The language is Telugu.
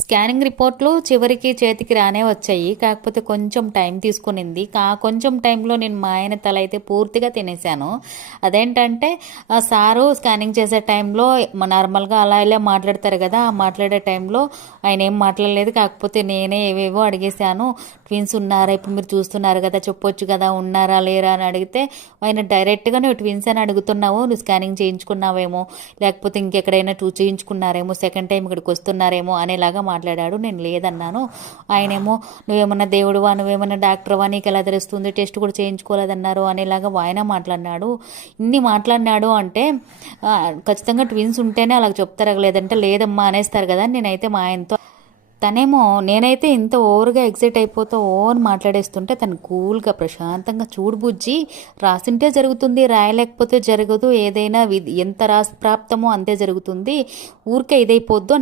స్కానింగ్ రిపోర్ట్లు చివరికి చేతికి రానే వచ్చాయి. కాకపోతే కొంచెం టైం తీసుకునింది. కొంచెం టైంలో నేను మా ఆయన తల అయితే పూర్తిగా తినేసాను. అదేంటంటే సారు స్కానింగ్ చేసే టైంలో నార్మల్గా అలా ఇలా మాట్లాడతారు కదా, ఆ మాట్లాడే టైంలో ఆయన ఏం మాట్లాడలేదు. కాకపోతే నేనే ఏవేవో అడిగేశాను. ట్విన్స్ ఉన్నారా, ఇప్పుడు మీరు చూస్తున్నారు కదా, చెప్పొచ్చు కదా ఉన్నారా లేరా అని అడిగితే ఆయన డైరెక్ట్గా నువ్వు ట్విన్స్ అని అడుగుతున్నావు, నువ్వు స్కానింగ్ చేయించుకున్నావేమో, లేకపోతే ఇంకెక్కడైనా చేయించుకున్నారేమో, సెకండ్ టైం ఇక్కడికి వస్తున్నారేమో అనేలాగా మాట్లాడాడు. నేను లేదన్నాను. ఆయనేమో నువ్వేమన్నా దేవుడువా, నువ్వేమన్నా డాక్టర్వా, నీకు ఎలా తెలుస్తుంది, టెస్ట్ కూడా చేయించుకోలేదన్నారు అనేలాగా ఆయన మాట్లాడినాడు. ఇన్ని మాట్లాడినాడు అంటే ఖచ్చితంగా ట్విన్స్ ఉంటేనే అలా చెప్తారు, లేదంటే లేదమ్మా అనేస్తారు కదా. నేనైతే మా ఆయనతో తనేమో నేనైతే ఇంత ఓవర్గా ఎగ్జైట్ అయిపోతా అని మాట్లాడేస్తుంటే తను కూల్గా ప్రశాంతంగా చూడు బుజ్జి, రాసింటే జరుగుతుంది, రాయలేకపోతే జరగదు, ఏదైనా ఎంత రాసి ప్రాప్తమో అంతే జరుగుతుంది, ఊరికే ఇదైపోద్దు